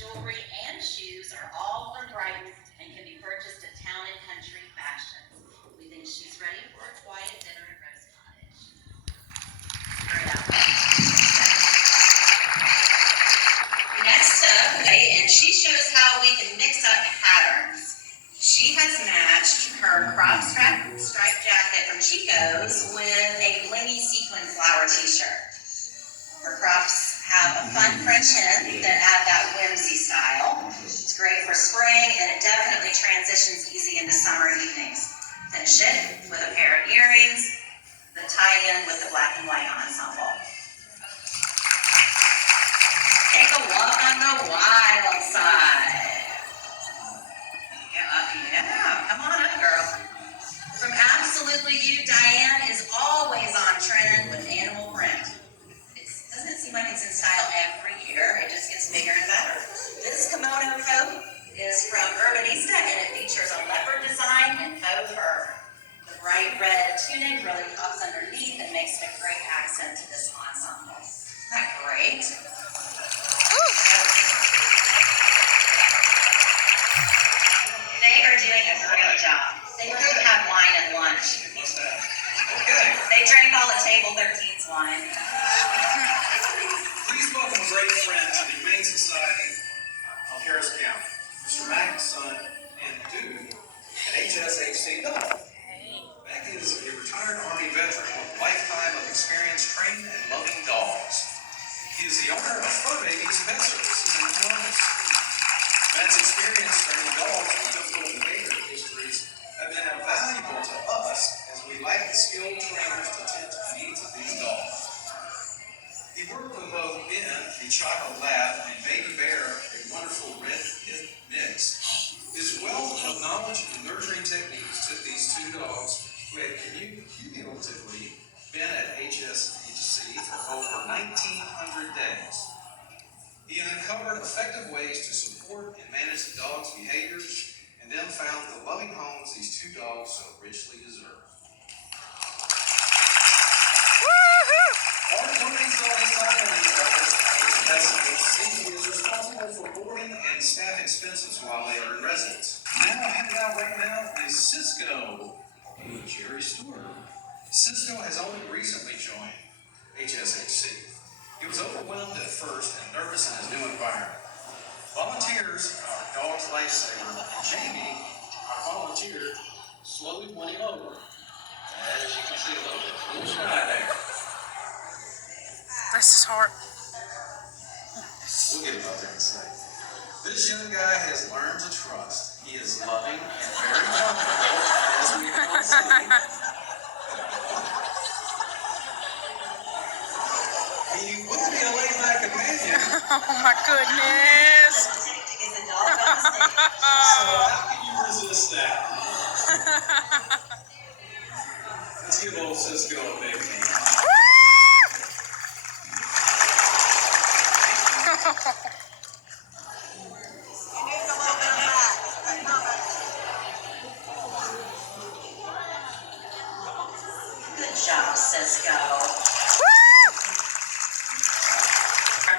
jewelry, and shoes are all from Brighton and can be purchased at Town and Country Fashions. We think she's ready for a quiet dinner at Rose Cottage. Right out. Next up, and she shows how we can mix up patterns. She has matched her crop striped jacket from Chico's with a blingy sequin flower t-shirt. Her crops have a fun French hem that add that whimsy style. It's great for spring, and it definitely transitions easy into summer evenings. Finish it with a pair of earrings that tie in with the black and white ensemble. Take a walk on the wild side. Yeah, come on up, girl. From Absolutely You, Diane is always on trend with animal print. It doesn't seem like it's in style every year. It just gets bigger and better. This kimono coat is from Urbanista, and it features a leopard design and faux fur. The bright red tunic really pops underneath and makes a great accent to this ensemble. Isn't that great? They are doing a great job. They could have wine at lunch. What's that? Okay. They drank all of Table 13's wine. Please welcome a great friend to the Humane Society of Harris County, Mr. Mac, son, and dude, an HSHC dog. Mac is a retired Army veteran with a lifetime of experience training and loving dogs. He is the owner of Fur Babies Pet Services in Columbus. Mac's experience training dogs with difficult behavior histories have been invaluable to us as we lack the skilled trainers to tend to the needs of these dogs. He worked with both Ben, a child lab, and Baby Bear, a wonderful red pit mix. His wealth of knowledge and nurturing techniques took these two dogs who had cumulatively been at HSHC for over 1,900 days. He uncovered effective ways to support and manage the dog's behaviors, and then found the loving homes these two dogs so richly deserve. Our company's always hiring HSHC is responsible for boarding and staff expenses while they are in residence. Now, handed out right now is Cisco, Jerry Stewart. Cisco has only recently joined HSHC. He was overwhelmed at first and nervous in his new environment. Volunteers, our dog's lifesaver, Jamie, our volunteer, slowly won him over. As you can see a little shy there. Bless his heart. We'll get him up there in a second. This young guy has learned to trust. He is loving and very comfortable, as we all see. He would be a laid-back companion. Oh my goodness. So how can you resist that? Let's give old Cisco a big hand. Good job, Cisco.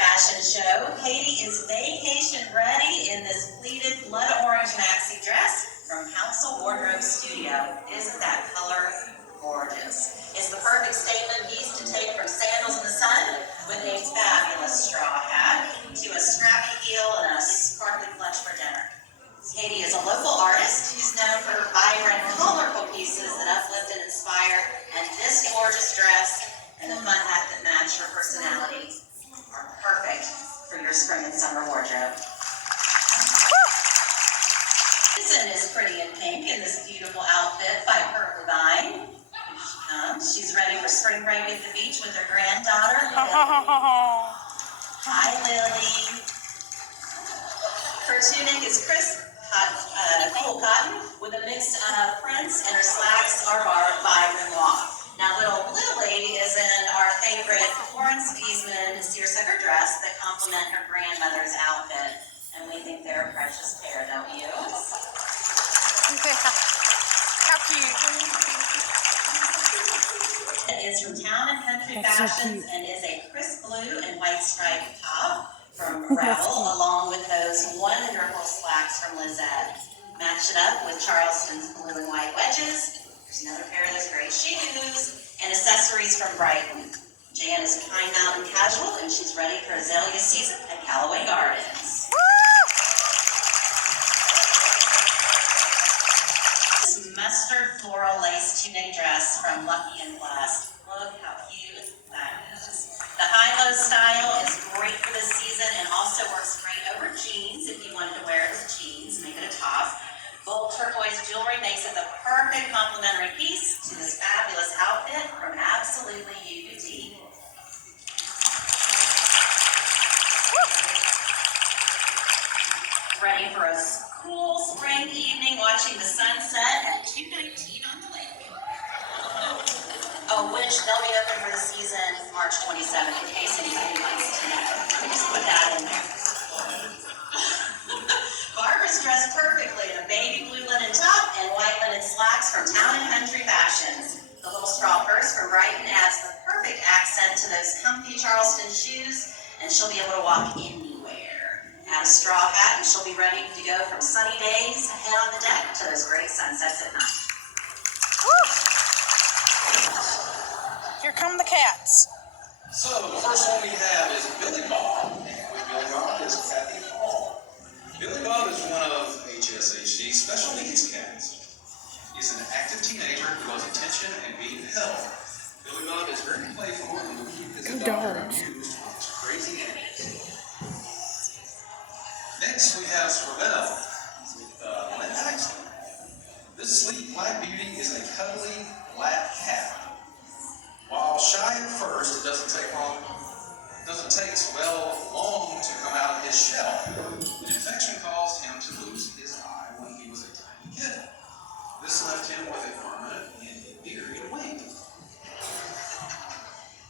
Fashion show. Katie is vacation ready in this pleated blood orange maxi dress from Council Wardrobe Studio. Isn't that color gorgeous? It's the perfect statement piece to take from sandals in the sun with a fabulous straw hat to a strappy heel and a sparkly clutch for dinner. Katie is a local artist who's known for her vibrant, colorful pieces that uplift and inspire, and this gorgeous dress and the fun hat that match her personality are perfect for your spring and summer wardrobe. Susan is pretty in pink in this beautiful outfit by Pearl Divine. Here she comes. She's ready for spring break at the beach with her granddaughter. Hi, Lily. Her tunic is crisp cool cotton with a mix of prints, and her slacks are by Renoir. Now, little Lily is in our favorite Florence Wiesman seersucker dress that complement her grandmother's outfit, and we think they're a precious pair, don't you? How cute. It is from Town and Country Fashions and is a crisp blue and white striped top. from Ravel, along with those wonderful slacks from Lizette. Match it up with Charleston's blue and white wedges. There's another pair of those great shoes, and accessories from Brighton. Jan is Pine Mountain Casual, and she's ready for azalea season at Callaway Gardens. This mustard floral lace tunic dress from Lucky and Blessed. Look how cute that is. The high-low style is great for this season and also works great over jeans if you wanted to wear it with jeans, make it a top. Bold turquoise jewelry makes it the perfect complementary piece to this fabulous outfit from Absolutely You Boutique. Ready for a cool spring evening watching the sunset at 2:19 on the lake. Oh, which they'll be open for the season March 27th, in case anybody wants to know. Let me just put that in there. Barbara's dressed perfectly in a baby blue linen top and white linen slacks from Town and Country Fashions. The little straw purse from Brighton adds the perfect accent to those comfy Charleston shoes, and she'll be able to walk anywhere. Add a straw hat and she'll be ready to go from sunny days ahead on the deck to those great sunsets at night. Woo! Here come the cats. So the first one we have is Billy Bob. And with Billy Bob is Kathy Hall. Billy Bob is one of HSHD's special needs cats. He's an active teenager who loves attention and being held. Billy Bob is very playful and will keep his adopter amused with his crazy antics. Next, we have Swervell with Lynn Axton. This sleek black beauty is a cuddly black cat. While shy at first, it doesn't take Swervell long to come out of his shell. An infection caused him to lose his eye when he was a tiny kid. This left him with a permanent and endearing wing.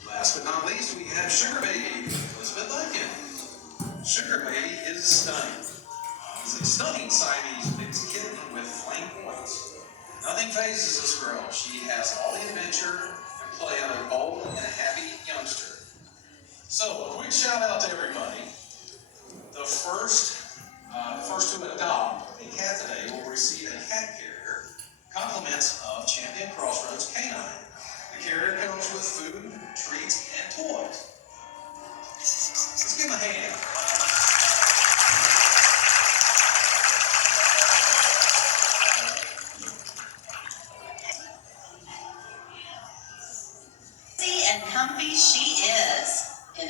Last but not least, we have Sugar Baby, Elizabeth Lincoln. Sugar Baby is stunning. He's a stunning Siamese mixed kitten with flame points. Nothing phases this girl. She has all the adventure and play of a bold and happy youngster. So, a quick shout out to everybody. The first to adopt a cat today will receive a cat carrier, compliments of Champion Crossroads Canine. The carrier comes with food, treats, and toys. Let's give him a hand. And comfy she is in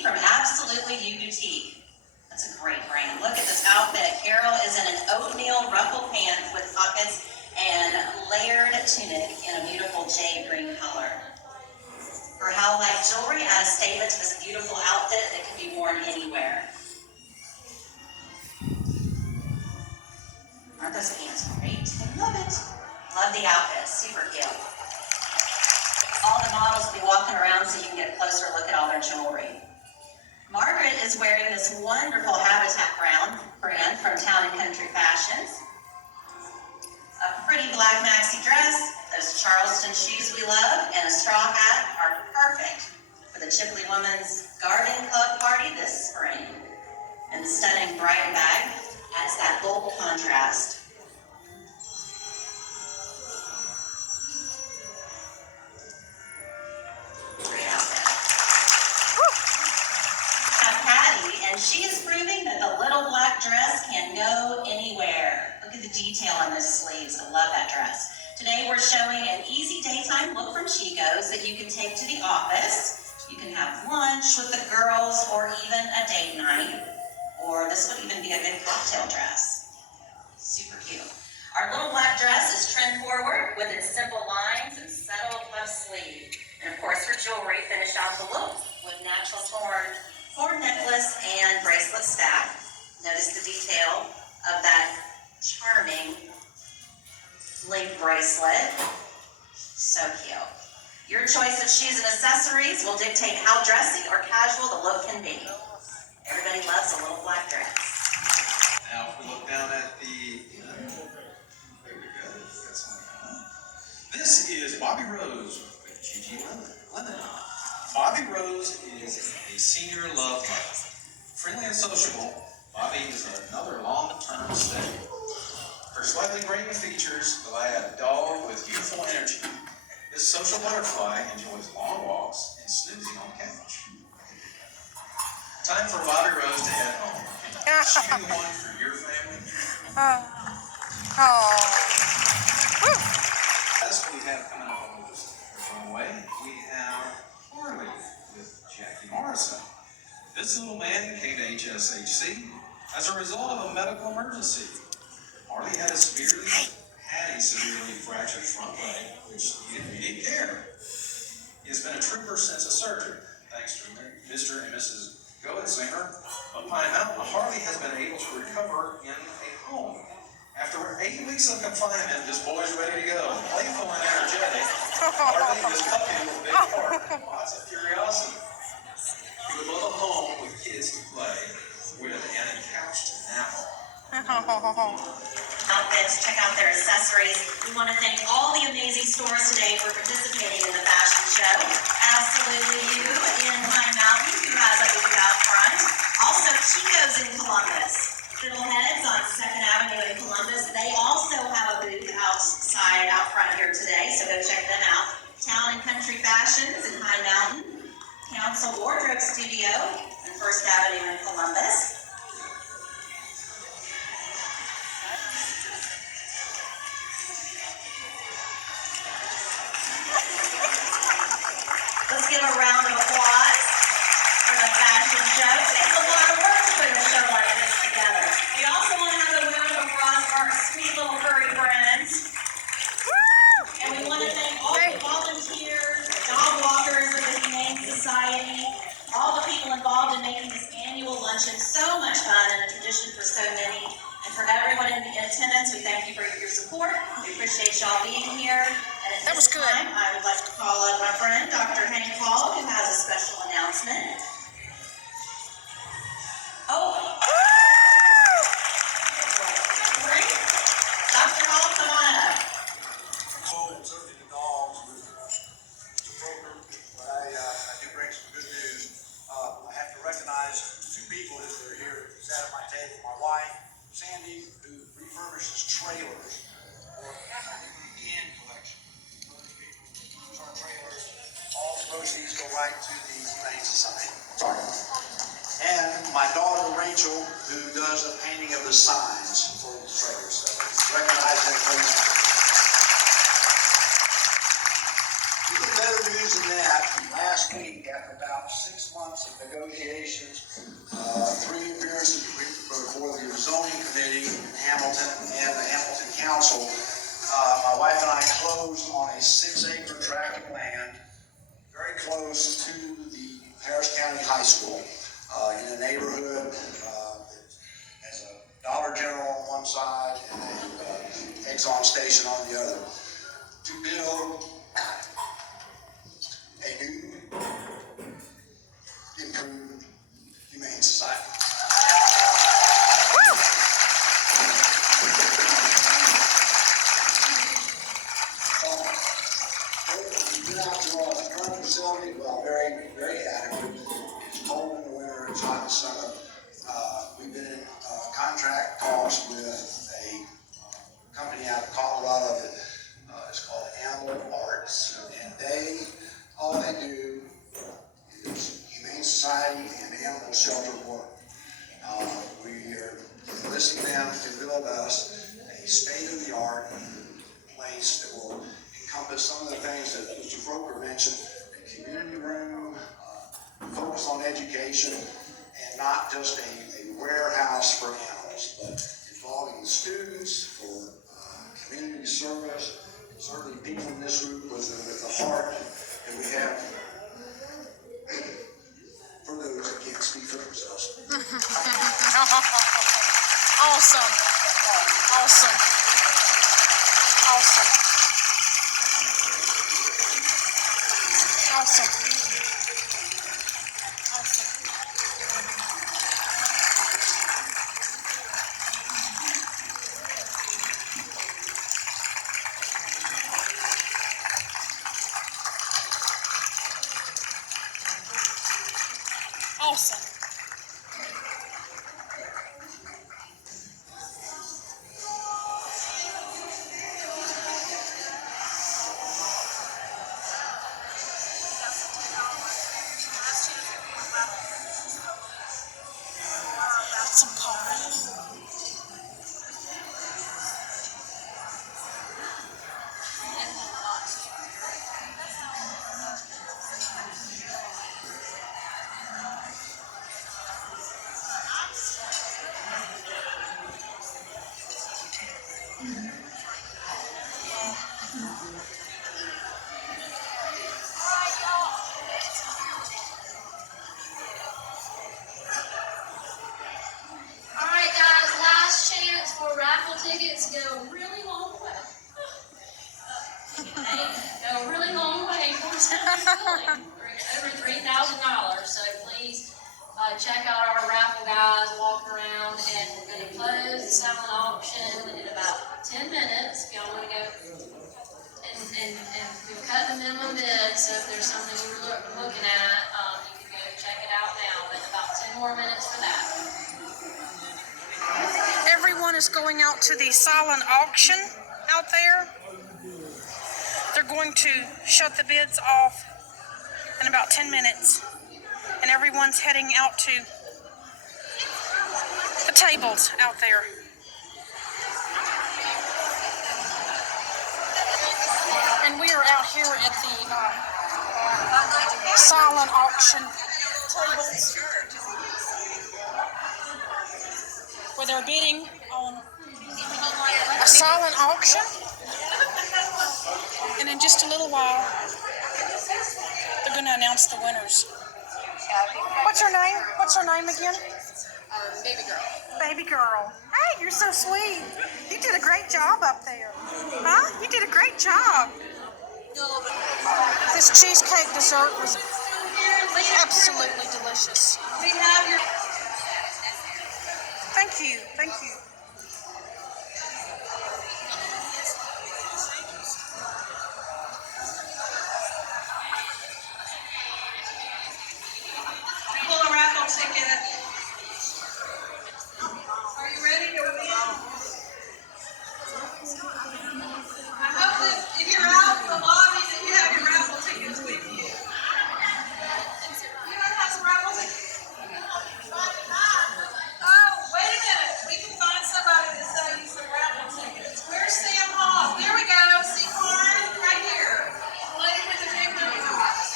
from Absolutely You Boutique. That's a great brand. Look at this outfit. Carol is in an oatmeal ruffle pants with pockets and layered tunic in a beautiful jade green color. For How Life Jewelry, add a statement to this beautiful outfit that can be worn anywhere. Aren't those pants great? I love it. Love the outfit. Super cute. All the models will be walking around so you can get a closer look at all their jewelry. Margaret is wearing this wonderful Habitat brand from Town and Country Fashions. A pretty black maxi dress, those Charleston shoes we love, and a straw hat are perfect for the Chipley Women's Garden Club party this spring. And the stunning Brighton bag adds that bold contrast. She is proving that the little black dress can go anywhere. Look at the detail on those sleeves. I love that dress. Today we're showing an easy daytime look from Chico's that you can take to the office. You can have lunch with the girls or even a date night. Or this would even be a good cocktail dress. Super cute. Our little black dress is trend forward with its simple lines and subtle puff sleeve. And of course her jewelry finished out the look with natural torn necklace and bracelet stack. Notice the detail of that charming link bracelet. So cute. Your choice of shoes and accessories will dictate how dressy or casual the look can be. Everybody loves a little black dress. Now if we look down at the, there we go, that's one. This is Bobby Rose with Gigi Lemon. Bobby Rose is a senior love mother. Friendly and sociable, Bobby is another long-term stay. Her slightly grainy features glad dog with youthful energy. This social butterfly enjoys long walks and snoozing on the couch. Time for Bobby Rose to head home. She the one for your family? Oh. As we have coming up on this runway, we have Harley with Jackie Morrison. This little man came to HSHC as a result of a medical emergency. Harley had a severely fractured front leg, which needed immediate care. He has been a trooper since the surgery, thanks to Mr. and Mrs. Goetzinger of Pine Mountain. Harley has been able to recover in a home. After 8 weeks of confinement, this boy's ready to go. Playful and energetic, Harley is puppy with a big heart, lots of curiosity. He would love a home with kids to play with and a couch to nap on. Outfits, check out their accessories. We want to thank all the amazing stores today for participating in the fashion show. Absolutely you in Pine Mountain, who has a booth out front. Also Chico's in Columbus. Fiddleheads on 2nd Avenue in Columbus. They also have a booth outside out front here today, so go check them out. Town and Country Fashions in Pine Mountain. Council Wardrobe Studio on 1st Avenue in Columbus. Let's give a round of applause for the fashion show. It takes a lot of work to put a show like this together. We also want to have a round of applause for our sweet little furry friends. And we want to thank all the volunteers, the dog walkers of the Humane Society, all the people involved in making this annual luncheon so much fun and a tradition for so many. And for everyone in attendance, we thank you for your support. We appreciate y'all being here. And at this time, I would like to call up my friend, Dr. Hank Hall, who has a special announcement. Oh. Dr. Hall, come on up. And certainly the dogs with the program, but I do bring some good news. I have to recognize two people as they're here sat at my table. My wife, Sandy, who refurbishes trailers for the end collection. Our trailers, all the proceeds go right to the Humane Society. Sorry. And my daughter, Rachel, who does the painting of the signs for the trailers. So recognize them, please. Even better news than that, last week, after about 6 months of negotiations, 3 appearances before the zoning committee in Hamilton and the Hamilton Council, my wife and I closed on a 6-acre tract of land very close to the Harris County High School in a neighborhood that has a Dollar General on one side and a Exxon station on the other, to build a new, improved Humane Society. We've been out to our current facility, well, very, very adequate. It's cold in the winter, it's hot in the summer. We've been in contract talks with a company out of Colorado that is called Animal Arts, and all they do is Humane Society and animal shelter work. We are enlisting them to build us a state-of-the-art place that will encompass some of the things that Mr. Froker mentioned: a community room, focus on education, and not just a warehouse for animals, but involving the students for community service. Certainly people in this group with the heart that we have for those that can't speak for themselves. Awesome. Awesome. Awesome. Awesome. Awesome. some coffee. Alright guys, last chance for raffle tickets. Go a really long way. Go a really long way for over $3,000. So please check out our raffle guys, walk around, and we're going to close the silent auction in about 10 minutes. If y'all want to go, and we've cut the minimum bid, so if there's something you're looking at, you can go check it out now. But about 10 more minutes for that. Everyone is going out to the silent auction out there. They're going to shut the bids off in about 10 minutes. And everyone's heading out to the tables out there. And we are out here at the silent auction tables, where they're bidding on a silent auction. And in just a little while, they're going to announce the winners. What's her name? What's her name again? Baby girl. Baby girl. Hey, you're so sweet. You did a great job up there. Huh? You did a great job. This cheesecake dessert was absolutely delicious. Thank you. Thank you. Pull a raffle ticket. Are you ready to win? I hope that if you're out in the lobby that you have your raffle tickets with you. Anyone has a raffle ticket? Oh, wait a minute. We can find somebody to sell you some raffle tickets. Where's Sam Hall? There we go. See Lauren? Right here. The lady with the big nose.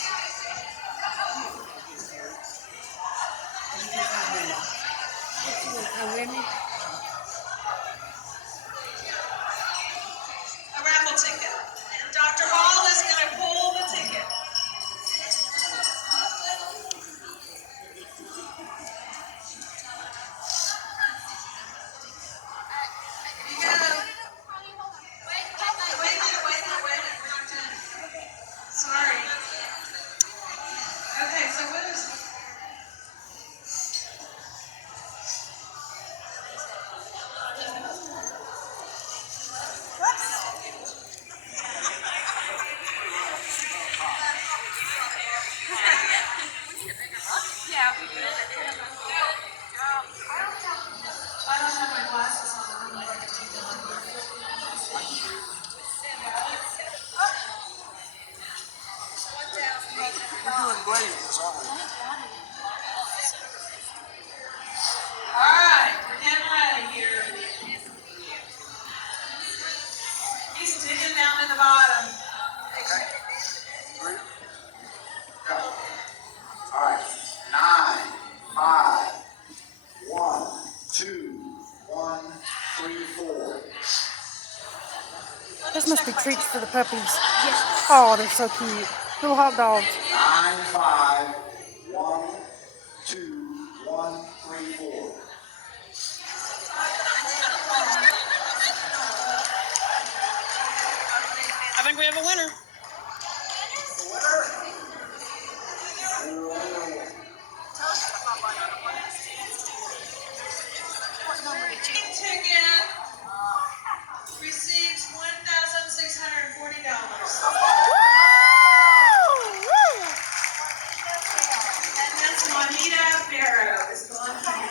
A raffle ticket. Dr. Hall is going to pull the ticket. Here you go. Wait a minute. We're not done. Sorry. Okay, so what is... I don't have my glasses on. I don't know if I can do that. All right, we're getting ready here. He's digging down in the bottom. Go. All right. 9, 5, 1, 2, 1, 3, 4. This must be treats for the puppies. Yes. Oh, they're so cute. Little hot dogs. 9, 5, 1, 2, 1, 3, 4. I think we have a winner. Ticket receives $1,640. And that's Juanita Barrow is going home.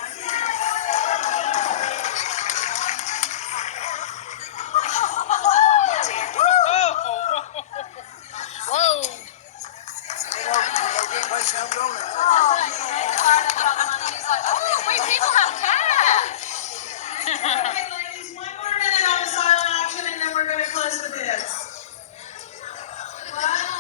Whoa. fired up about the money. He's like, oh, wait, people have cash. Okay, ladies, one more minute on the silent auction and then we're gonna close the bids. 1,